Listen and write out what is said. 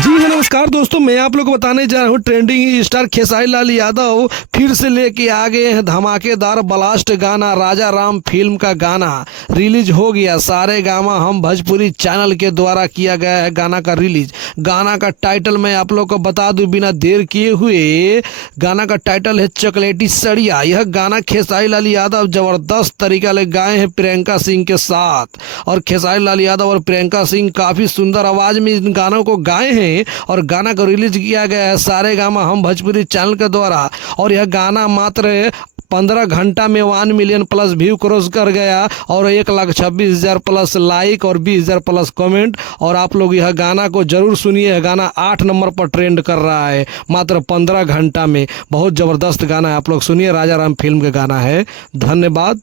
जी हाँ, नमस्कार दोस्तों। मैं आप लोग को बताने जा रहा हूँ ट्रेंडिंग स्टार खेसारी लाल यादव फिर से लेके आ गए हैं धमाकेदार ब्लास्ट गाना। राजा राम फिल्म का गाना रिलीज हो गया। सारे गामा हम भोजपुरी चैनल के द्वारा किया गया है गाना का रिलीज। गाना का टाइटल मैं आप लोग को बता दूं बिना देर किए हुए। गाना का टाइटल है चॉकलेटी सड़िया। यह गाना खेसारी लाल यादव जबरदस्त तरीका ले गाए हैं प्रियंका सिंह के साथ, और खेसारी लाल यादव और प्रियंका सिंह काफी सुंदर आवाज में इन गानों को गाए हैं। और गाना को रिलीज किया गया है सारे गामा हम भोजपुरी चैनल के द्वारा। और यह गाना मात्र 15 घंटा में 1 मिलियन प्लस व्यू क्रॉस कर गया, और 1,26,000 प्लस लाइक और 20,000 प्लस कमेंट। और आप लोग यह गाना को जरूर सुनिए। यह गाना 8 नंबर पर ट्रेंड कर रहा है मात्र 15 घंटा में। बहुत जबरदस्त गाना है, आप लोग सुनिए। राजा राम फिल्म का गाना है। धन्यवाद।